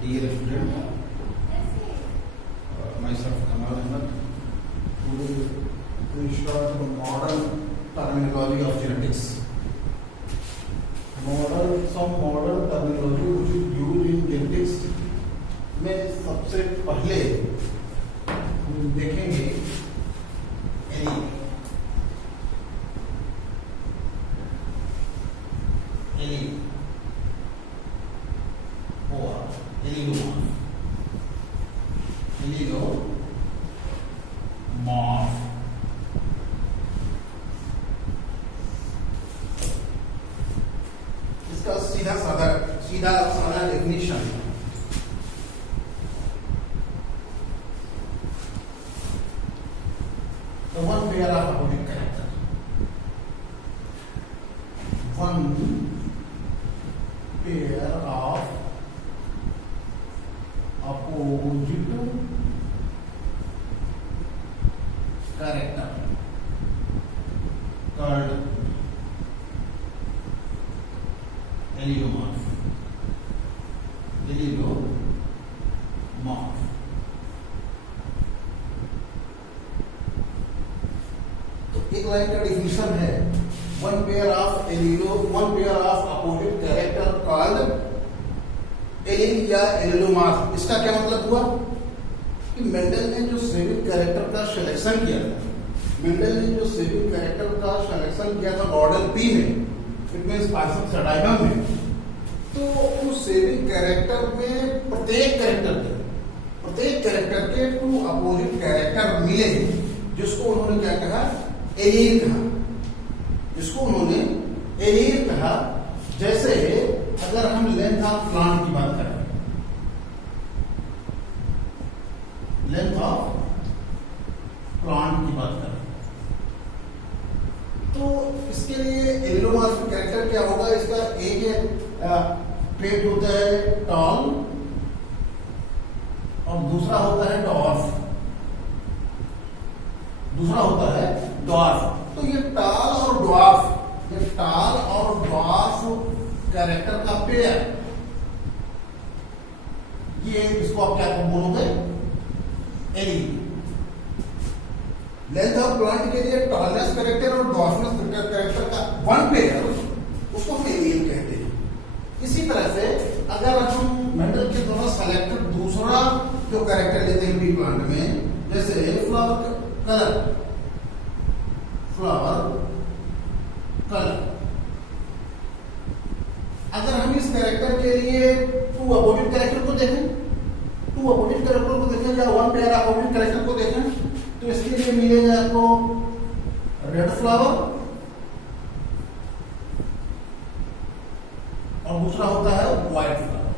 Dear student, myself Kamal Ahmed. Today we start the modern terminology of genetics. Some modern terminology which is used in genetics में सबसे पहले हम देखेंगे allele. Allele और एलीलोमॉर्फ. इसका सीधा साधा definition the one pair of opposite character. One pair of opposite character called एलीलोमॉर्फ. तो एक लाइन का डिफिनेशन है one pair of opposite character called allele या एलीलोमॉर्फ. इसका क्या मतलब हुआ कि मेंडल ने जो सेविल कैरेक्टर का सिलेक्शन किया था ऑर्डर पी में, इट मींस पार्सल सडाइगम में, तो उस सेविल कैरेक्टर में प्रत्येक कैरेक्टर के टू अपोजिट कैरेक्टर मिले जिसको उन्होंने क्या कहा, एलील कहा. जैसे अगर हम लेंथ ऑफ प्लांट की बात करें, तो इसके लिए एलीलोमॉर्फ कैरेक्टर क्या होगा. इसका एक ट्रेट होता है टॉल और दूसरा होता है डॉर्फ. तो ये टाल और ड्वार्फ कैरेक्टर का पेयर, ये इसको आप क्या बोलोगे, एलील. लेंथ ऑफ प्लांट के लिए टॉलनेस कैरेक्टर और ड्वार्फनेस कैरेक्टर का वन पेयर, उसको हम एलील कहते हैं. इसी तरह से अगर हम मेंडल के द्वारा सेलेक्टेड दूसरा जो कैरेक्टर लेते हैं पी प्लांट में, जैसे फ्लावर कलर, अगर हम इस कैरेक्टर के लिए टू अपोजिट कैरेक्टर को देखें या वन पेयर अपोजिट कैरेक्टर को देखें, तो इसके लिए मिलेगा आपको रेड फ्लावर और दूसरा होता है व्हाइट फ्लावर.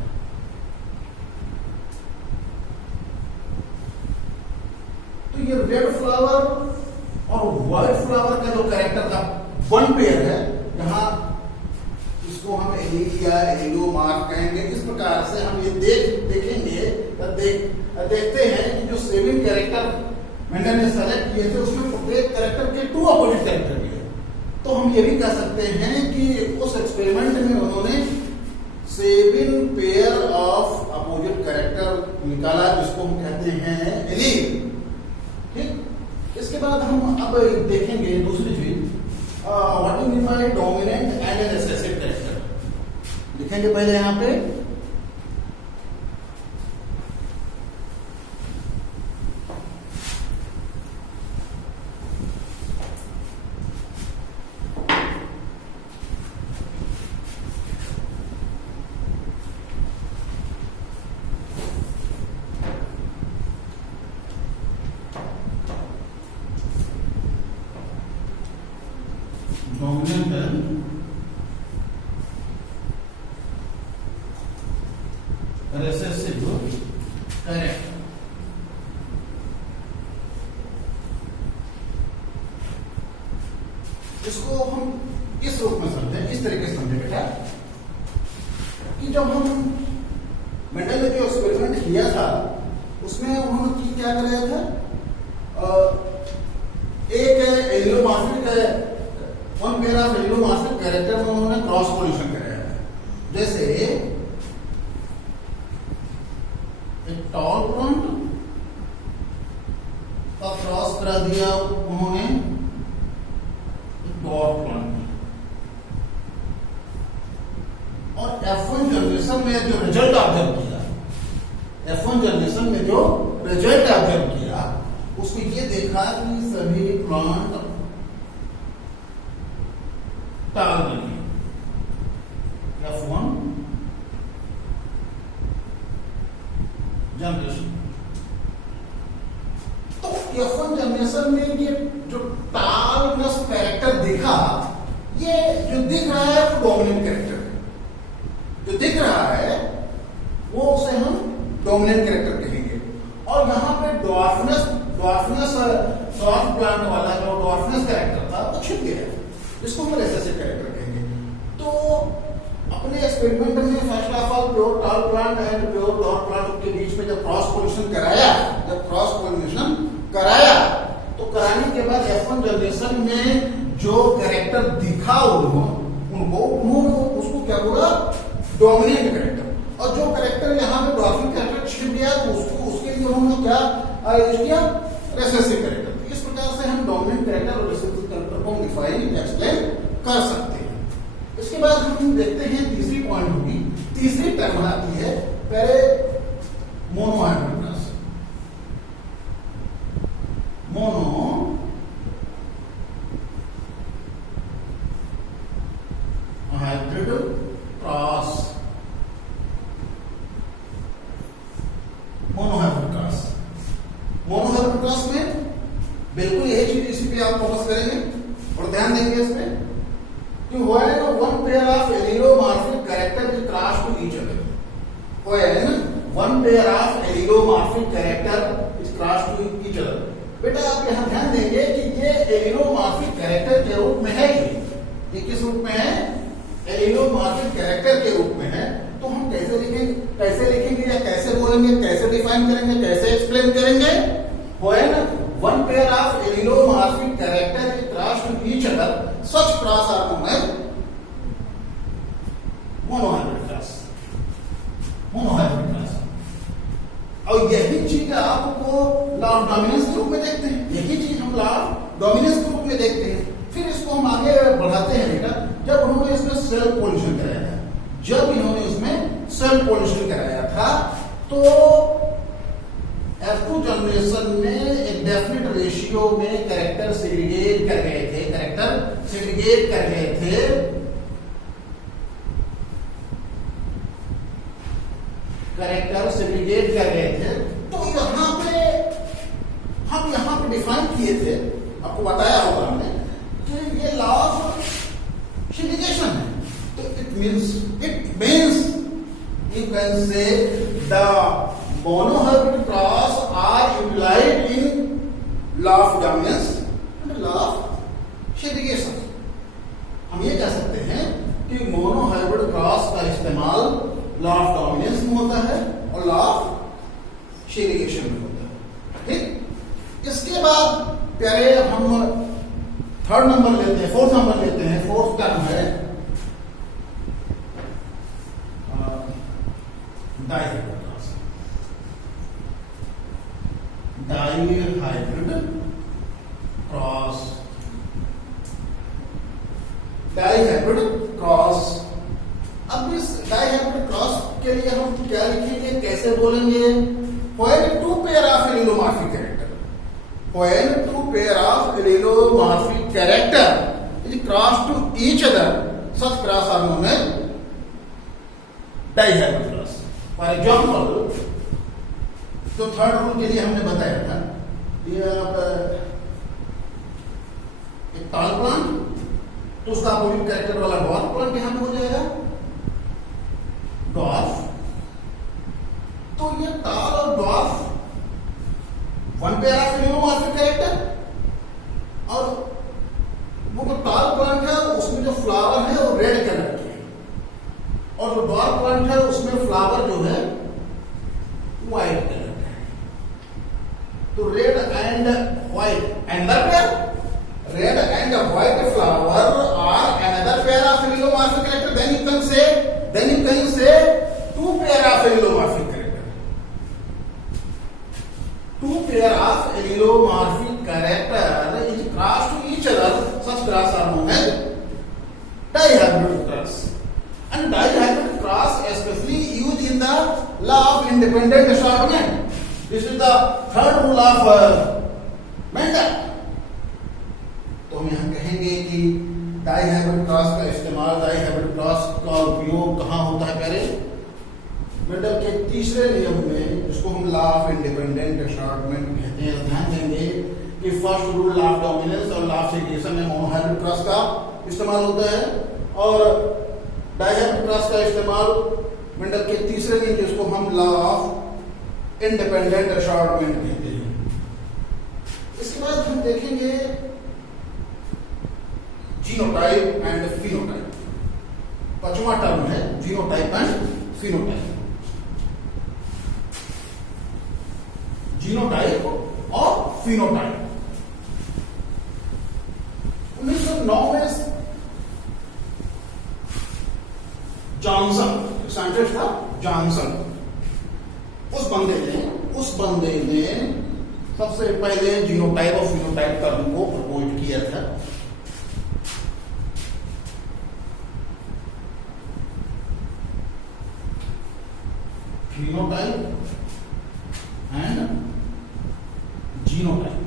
तो ये रेड फ्लावर और व्हाइट फ्लावर का जो कैरेक्टर का वन पेयर है, यहाँ इसको हम एलील या एलीलोमॉर्फ कहेंगे. इस प्रकार से हम ये देखते हैं कि जो सेविंग कैरेक्टर मेंडल ने सेलेक्ट किए थे उसमें प्रत्येक कैरेक्टर के टू अपोजिट कैरेक्टर मिले. तो हम ये भी कह सकते हैं कि उस एक्सपेरिमेंट में उन्होंने 7 पेयर ऑफ अपोजिट कैरेक्टर निकाला, जिसको हम कहते हैं एलील. ठीक. इसके बाद हम अब देखेंगे दूसरी चीज, what is mean by dominant and an recessive character. लिखेंगे पहले यहाँ पे recessive correct. इसको हम इस रूप में समझें, इस तरीके से समझे बेटा कि जब हम मेंडल ने जो एक्सपेरिमेंट किया था उसमें उन्होंने क्या कराया था, एक एलियोमॉर्फिक वन पेयर ऑफ एलियोमॉर्फिक कैरेक्टर में उन्होंने क्रॉस पोलिशन कराया है. जैसे तरह दिया उन्होंने डॉट प्लांट, और F1 जनरेशन में जो रिजल्ट ऑब्जर्व किया, F1 जनरेशन में जो रिजल्ट ऑब्जर्व किया, उसमें ये देखा कि सभी प्लांट टाल बने। F1 जनरेशन, तो F1 जनरेशन में ये जो टालनेस कैरेक्टर दिखा, ये जो दिख रहा है वो डोमिनेंट कैरेक्टर है, जो दिख रहा है वो उसे हम डोमिनेंट कैरेक्टर कहेंगे। और यहाँ पे डॉर्फनेस डॉर्फ प्लांट वाला जो डॉर्फनेस कैरेक्टर था वो छिप गया, इसको हम रिसेसिव कैरेक्टर कहेंगे। तो अपने एक्सपेरिमेंट में फर्स्ट ऑफ ऑल प्योर टाल plant and pure dwarf plant के बीच में जब क्रॉस पोलिनेशन कराया, तो कराने के बाद F1 जनरेशन में जो कैरेक्टर दिखा उन्होंने उसको क्या बोला, डोमिनेंट कैरेक्टर। और जो कैरेक्टर यहाँ पे डॉर्फिन कैरेक्टर छिप गया, तो उसके लिए उन्होंने क्या यूज किया, रेसेसिव कैरेक्टर। तो इस प्रकार से हम डोमिनेंट कैरेक्टर और रेसेसिव कैरेक्टर को डिफाइन एक्सप्लेन कर सकते हैं। इसके बाद हम देखते हैं तीसरी पॉइंट होगी, तीसरी टर्म आती है पहले monohybrid cross. Hybrid cross, monohybrid cross में बिल्कुल यही चीज, इसी पे आप फोकस करेंगे और ध्यान देंगे इसमें कि when one pair of allelomorphic character is crossed to each other, when one pair of allelomorphic character is crossed to each other, बेटा आप यहाँ ध्यान देंगे कि ये एलिलोमॉर्फिक कैरेक्टर के रूप में है, ये किस रूप में है, एलिलोमॉर्फिक कैरेक्टर के रूप में है। तो हम कैसे लिखेंगे या कैसे बोलेंगे, कैसे डिफाइन करेंगे, कैसे एक्सप्लेन करेंगे, when one pair of allelomorphic character is crossed to each other, such cross are known as monohybrid cross। और यही चीज आपको लॉ ऑफ डोमिनेंस के रूप में देखते हैं, यही चीज हम लॉ ऑफ डोमिनेंस के रूप में देखते हैं। फिर इसको हम आगे बढ़ाते हैं बेटा, जब उन्होंने इसमें सेल्फ पोलिनेशन कराया था, तो F2 जनरेशन में एक डेफिनेट रेशियो में कैरेक्टर सेग्रीगेट कर गए थे, तो यहाँ पे डिफाइन किए थे, आपको बताया होगा हमने कि ये लॉ ऑफ सेग्रीगेशन है। तो it means you can say the monohybrid cross are utilized in law of dominance and law of segregation। हम ये कह सकते हैं कि मोनोहाइब्रिड क्रॉस का इस्तेमाल लॉ ऑफ डोमिनेंस में होता है और लॉ ऑफ सेग्रीगेशन में होता है। ठीक, इसके बाद प्यारे हम फोर्थ नंबर लेते हैं। फोर्थ टर्म है डाइहाइब्रिड क्रॉस। अब इस डाइहाइब्रिड क्रॉस के लिए हम क्या लिखेंगे, कैसे बोलेंगे, when two pair of allelomorphic character is crossed to each other, such cross are known as dihybrid cross. For example, तो थर्ड रूल के लिए हमने बताया था, ये आप एक टाल प्लांट, तो उसका अपोजिट कैरेक्टर वाला डॉर्फ प्लांट यहां पे हो जाएगा डॉर्फ। तो ये टाल और dwarf one pair of allelomorphic character, और वो जो टाल प्लांट है उसमें जो फ्लावर है वो रेड कलर के, और जो डॉर्फ प्लांट है उसमें फ्लावर जो है व्हाइट कलर का है। तो red and white another pair, red and white flower are another pair of allelomorphic character, then you can say two pair of allelomorphic character. Two pair of allelomorphic character law of independent assortment, this is the third rule of Mendel. तो हम यहां कहेंगे कि डाइहेब्रिड cross का इस्तेमाल, डाइहेब्रिड cross का उपयोग कहां होता है प्यारे? मेंडल के तीसरे नियम में, जिसको हम लॉ ऑफ इंडिपेंडेंट असॉर्टमेंट कहते हैं। ध्यान देंगे कि first rule law of dominance और लॉ ऑफ सेग्रीगेशन में मोनोहाइब्रिड क्रॉस का इस्तेमाल होता है, और डाइहेब्रिड क्रॉस का इस्तेमाल मेंडल के तीसरे नियम, जिसको हम लॉ ऑफ इंडिपेंडेंट असॉर्टमेंट कहते हैं। इसके बाद हम देखेंगे जीनोटाइप एंड फिनोटाइप। पांचवा टर्म है जीनोटाइप एंड फिनोटाइप। जीनोटाइप और फिनोटाइप 1909 में जॉनसन, साइंटिस्ट था जॉनसन, उस बंदे ने सबसे पहले जीनोटाइप और फिनोटाइप टर्म को प्रपोज किया था। Phenotype and genotype.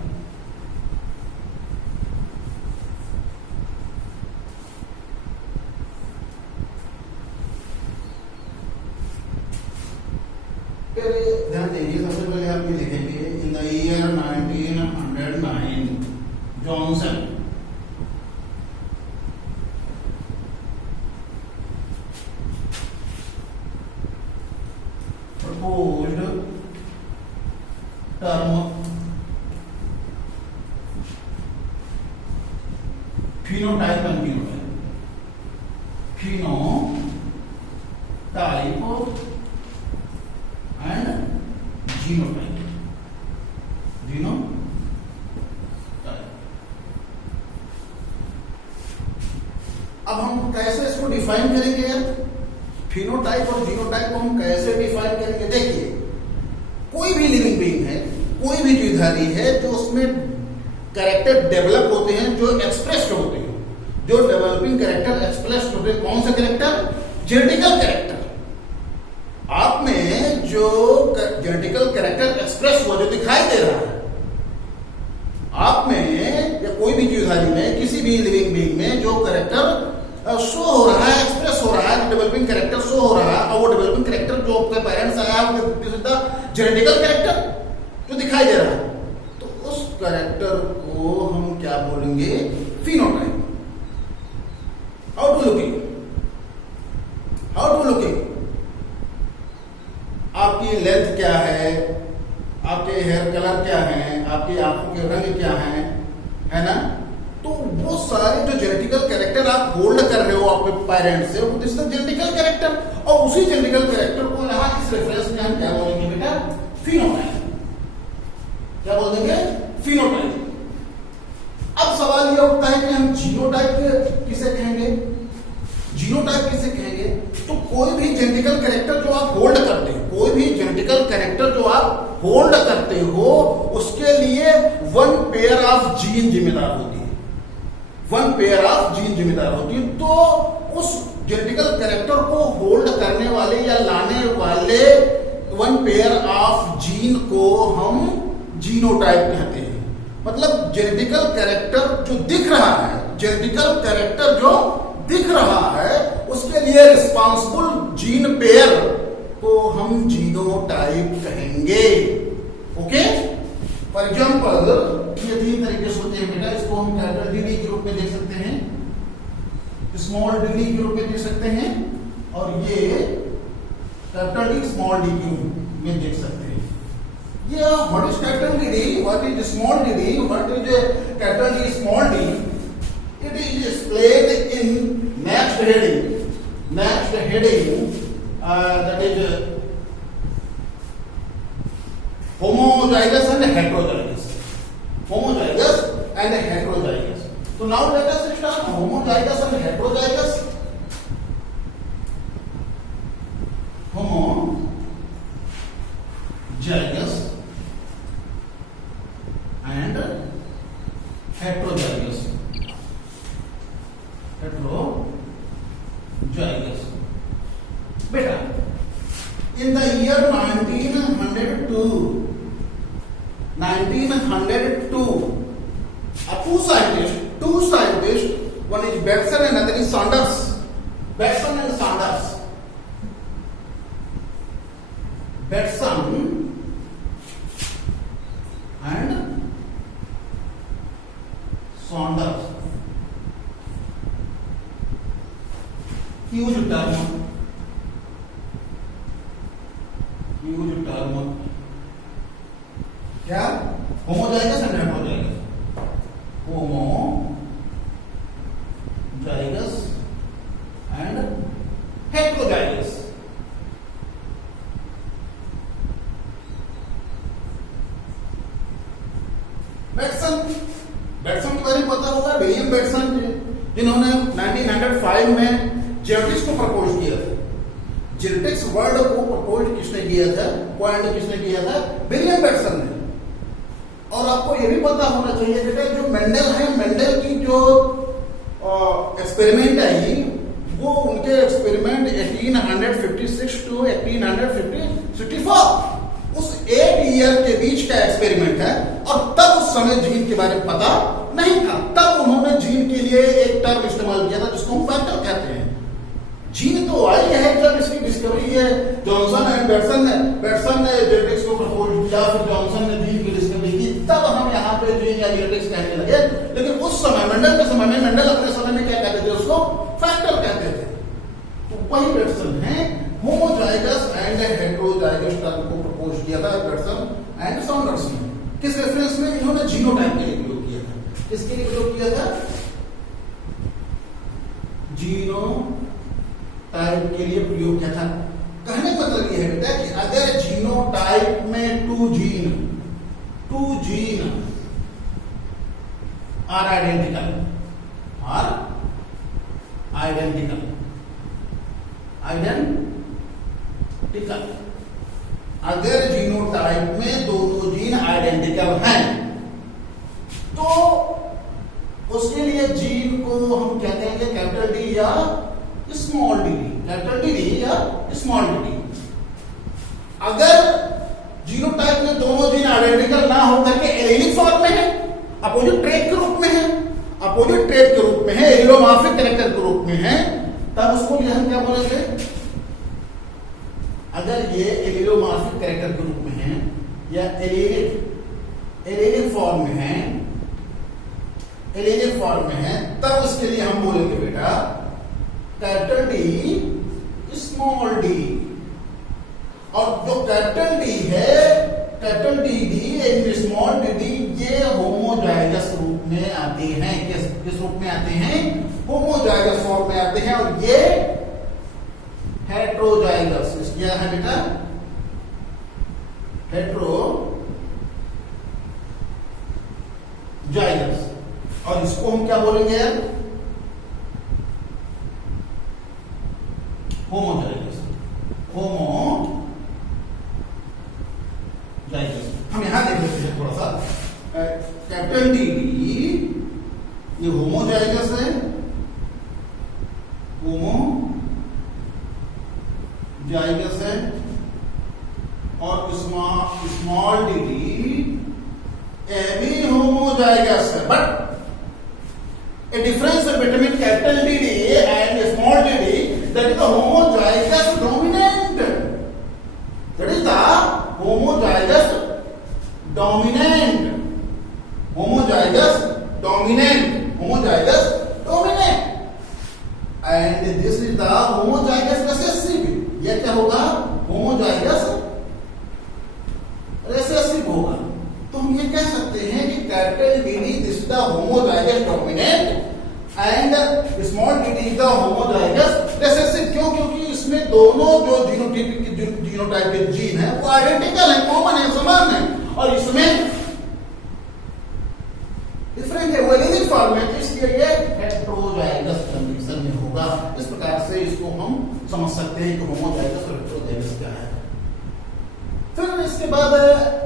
ध्यान देंगे, सबसे पहले आप ये लिखेंगे in the year 1909 Johnson proposed term phenotype and genotype, phenotype and genotype, अब हम कैसे इसको डिफाइन करेंगे यार? फिनोटाइप और जीनोटाइप को हम कैसे डिफाइन करेंगे? देखिए, कोई भी लिविंग बीइंग है, कोई भी जीवधारी है जो उसमें कैरेक्टर डेवलप होते हैं, जो एक्सप्रेस्ड होते हैं, जो डेवलपिंग कैरेक्टर एक्सप्रेस्ड होते हैं। कौन सा कैरेक्टर? Genetical character. आप में जो जेनेटिकल कैरेक्टर एक्सप्रेस हुआ, जो दिखाई दे रहा है आप में या कोई भी जीवधारी में, किसी भी लिविंग बीइंग में जो कैरेक्टर शो हो रहा है, एक्सप्रेस हो रहा है, डेवलपिंग कैरेक्टर शो हो रहा है, और वो डेवलपिंग कैरेक्टर जो आपके पेरेंट्स आया है, जेनेटिकल कैरेक्टर जो दिखाई दे रहा है, तो उस कैरेक्टर को हम क्या बोलेंगे? फिनोटाइप। हाउ टू लुकिंग, आपकी लेंथ क्या है, आपके हेयर कलर क्या है, आपकी आंखों के रंग क्या है ना? तो वो सारे जो जेनेटिकल कैरेक्टर आप होल्ड कर रहे हो अपने पेरेंट्स से, वो दिस इज जेनेटिकल कैरेक्टर, और उसी जेनेटिकल कैरेक्टर को यहाँ इस रेफरेंस में हम क्या बोलेंगे बेटा? फिनोटाइप। क्या बोल देंगे? फिनोटाइप। अब सवाल यह उठता है कि हम जीनोटाइप किसे कहेंगे? जीनोटाइप किसे कहेंगे? तो कोई भी जेनेटिकल कैरेक्टर जो आप होल्ड करते हो, कोई भी जेनेटिकल कैरेक्टर जो आप होल्ड करते हो, उसके लिए वन पेयर ऑफ जीन जिम्मेदार होती है, वन पेयर ऑफ जीन जिम्मेदार होती है। तो उस जेनेटिकल कैरेक्टर को होल्ड करने वाले या लाने वाले वन पेयर ऑफ जीन को हम जीनोटाइप कहते हैं। मतलब जेनेटिकल कैरेक्टर जो दिख रहा है, जेनेटिकल कैरेक्टर जो दिख रहा है, उसके लिए रिस्पॉन्सिबल जीन पेयर को हम जीनोटाइप कहेंगे। ओके, फॉर एग्जाम्पल ये तीन तरीके से होते हैं बेटा। इसको हम कैपिटल डी के रूप में देख सकते हैं, स्मॉल डी के रूप में देख सकते हैं, और ये कैपिटल डी स्मॉल डी के रूप में देख सकते हैं। ये what is capital D, what is small D, what is capital D small D, it is explained in next heading that is homozygous and heterozygous. Homozygous and heterozygous. So now let us start homozygous and heterozygous. Homozygous and heterozygous. Heterozygous. बेटा In the year 1902, two scientists, one is Batson and another is Saunders. Batson and Saunders. Batson and Saunders. Huge term. क्या homozygous and heterozygous, homozygous and heterozygous. Bateson के बारे में पता होगा, William Bateson जिन्होंने 1905 में genetics को प्रपोज किया था। जेनेटिक्स वर्ड को प्रपोज किसने किया था, पॉइंट किसने किया था? विलियम बेटसन ने। और आपको यह भी पता होना चाहिए बेटा, जो मेंडल है, मेंडल की जो एक्सपेरिमेंट आई, वो उनके एक्सपेरिमेंट 1856 टू 1864, उस 8 ईयर के बीच का एक्सपेरिमेंट है। और तब उस समय जीन के बारे में पता नहीं था। तब उन्होंने जीन के लिए एक टर्म इस्तेमाल किया था जिसको हम फैक्टर कहते हैं। जीन तो आई है जब इसकी डिस्कवरी है जॉनसन एंड बेटसन ने जेनेटिक्स को प्रपोज किया, फिर जॉनसन ने जीन की डिस्कवरी की, तब हम यहाँ पे जीन या जेनेटिक्स कहने लगे। लेकिन उस समय मेंडल के समय में, मेंडल अपने समय में क्या कहते थे? उसको फैक्टर कहते थे। तो वही बेटसन है, होमोजाइगस एंड हेटेरोजाइगस टर्म को प्रपोज किया था बेटसन एंड सॉन्डर्स ने। किस रेफरेंस में? इन्होंने जीनोटाइप के लिए प्रयोग किया था। किसके लिए प्रयोग किया था? जीनोटाइप के लिए प्रयोग किया था। कहने का मतलब यह है बेटा कि अगर जीनोटाइप में टू जीन आर आइडेंटिकल, अगर जीनोटाइप में दोनों जीन आइडेंटिकल हैं, तो उसके लिए जीन को हम कहते हैं कि कैपिटल डी या स्मॉल डी, अगर जीनोटाइप में दोनों जीन आइडेंटिकल ना होकर के एलिलिक फॉर्म में है, अपोजिट ट्रेट के रूप में है, एलिलोमॉर्फिक कैरेक्टर के रूप में है, तब उसको हम क्या बोलेंगे? अगर ये एलिलोमॉर्फिक कैरेक्टर के रूप में है या एलिलिक फॉर्म में है, तब उसके लिए हम बोलेंगे बेटा कैपिटल डी स्मॉल डी। और जो कैपिटल डी है, capital D and small D, ये होमोजाइगस रूप में आते हैं। किस रूप में आते हैं? होमोजाइगस फॉर्म में आते हैं। और ये हेटेरोजाइगस, क्या है बेटा? हेटेरोजाइगस। और इसको हम क्या बोलेंगे यार? होमोजाइगस। हम यहां देख लेते हैं थोड़ा सा। कैपिटल डी ये होमोजाइगस है, और स्मॉल डी भी होमोजाइगस है। But a difference between capital DD and small dd, that is the homozygous dominant. That is the homozygous dominant. And this is the homozygous recessive. यह क्या होगा? homozygous recessive होगा। तो हम ये कह सकते हैं कि capital D this is the homozygous dominant and small D is the homozygous recessive. क्यों? क्योंकि इसमें दोनों जो जीनोटाइप के जीन है वो आइडेंटिकल है, कॉमन है, समान है। और इसमें डिफरेंट है, वो एलिलिक फॉर्म में, इसलिए ये हेटेरोजाइगस कंडीशन में होगा। इस प्रकार से इसको हम समझ सकते हैं कि होमोजाइगस और हेटेरोजाइगस क्या है। फिर इसके बाद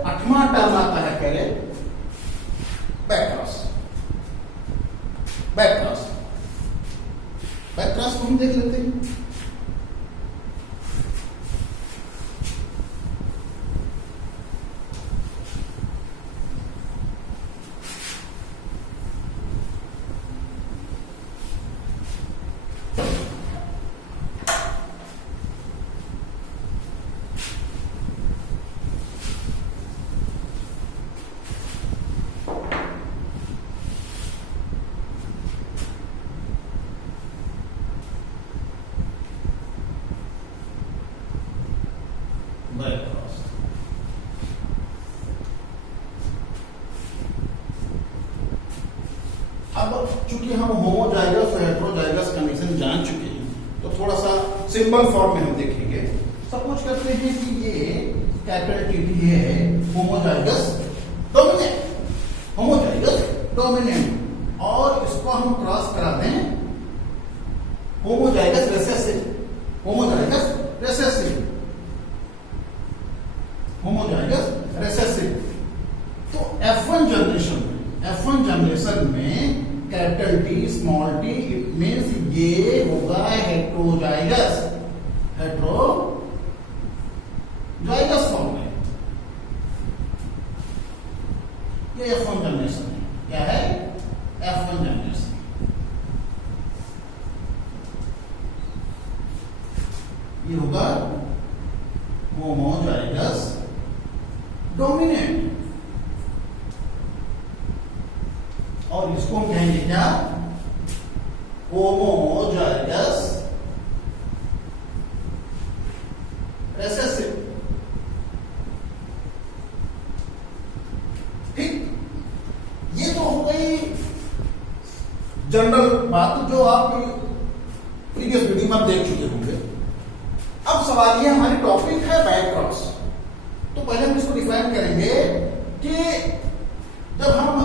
8वां टर्म आता है पहले बैकक्रॉस को हम देख लेते हैं। चूंकि हम होमोजाइगस और हेटेरोजाइगस कंडीशन जान चुके हैं तो थोड़ा सा सिंपल फॉर्म में हम देखेंगे। सपोज करते हैं कि ये कैपिटल टी है होमोजाइगस डोमिनेंट और इसको हम क्रॉस करा दें होमोजाइगस रेसेसिव। तो F1 जनरेशन में capital T small T it means ये होगा हेटेरोजाइगस फॉर्म में। ये F1 जनरेशन है। क्या है? F1 generation. ये होगा होमोजाइगस डोमिनेंट और इसको हम कहेंगे क्या? Homozygous recessive. ठीक, ये तो हो गई जनरल बात जो आप प्रीवियस वीडियो में आप देख चुके होंगे। अब सवाल ये हमारी टॉपिक है बैक क्रॉस। तो पहले हम इसको डिफाइन करेंगे कि जब हम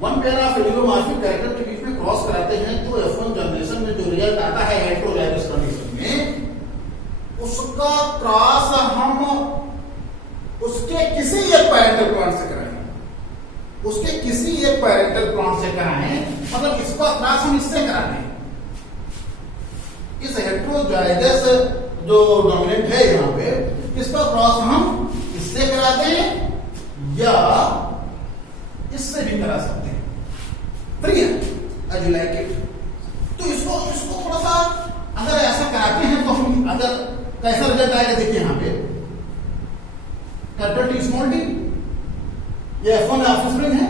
वन पेयर ऑफ एलियोमॉर्फिक कैरेक्टर के बीच में क्रॉस कराते हैं तो F1 जनरेशन में जो रिजल्ट आता है हेटेरोजाइगस कंडीशन में उसका क्रॉस हम उसके किसी एक पैरेंटल प्लांट से कराएंगे। मतलब इसका क्रॉस हम इससे कराएंगे। इस हेटेरोजाइगस जो डोमिनेंट है यहाँ पे इसका क्रॉस हम इससे करा दें या इससे भी करा सकते हैं। फ्री है, एज यू लाइक इट। तो इसको थोड़ा सा अगर ऐसा कराते हैं तो हम अगर कैसा रिजल्ट आएगा देखिए यहाँ पे कैपिटल टी स्मॉल टी ये F1 ऑफस्प्रिंग है,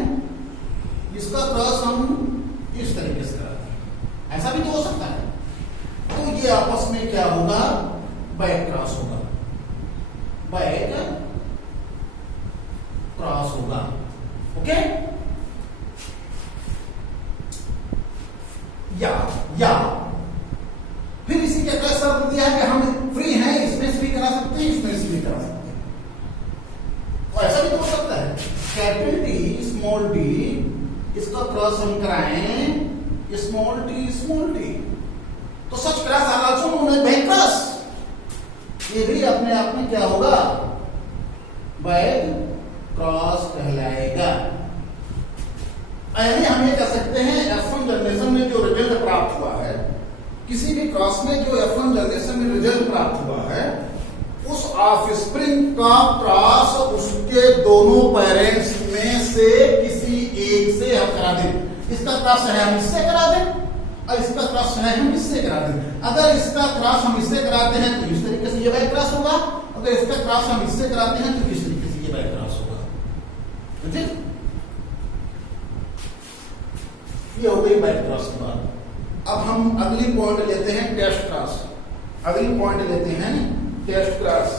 इसका क्रॉस हम इस तरीके से कराते हैं। ऐसा भी तो हो सकता है। तो ये आपस में क्या होगा? बैक क्रॉस होगा। ओके, या फिर इसी के क्या शर्त दिया है कि हम फ्री हैं, इसमें से भी करा सकते हैं, इसमें से भी करा सकते हैं। तो ऐसा भी तो हो सकता है कैपिटल टी स्मॉल टी इसका क्रॉस हम कराएं स्मॉल टी तो such cross also known as back cross. ये भी अपने आप में क्या होगा? बैक क्रॉस कहलाएगा। यानी हम ये कह सकते हैं F1 जनरेशन में जो रिजल्ट प्राप्त हुआ है, किसी भी क्रॉस में जो F1 जनरेशन में रिजल्ट प्राप्त हुआ है उस ऑफस्प्रिंग का क्रॉस उसके दोनों पेरेंट्स में से किसी एक से हम करा दें। इसका क्रॉस है हम इससे करा दें और इसका क्रॉस है हम इससे करा दें। अगर इसका क्रॉस हम इससे कराते हैं तो इस तरीके से ये बैक क्रॉस होगा, अगर इसका क्रॉस हम इससे कराते हैं तो किस तरीके से ये बैक क्रॉस होगा। ठीक, ये हो गई बैक क्रॉस की बात। अब हम अगली पॉइंट लेते हैं टेस्ट क्रॉस।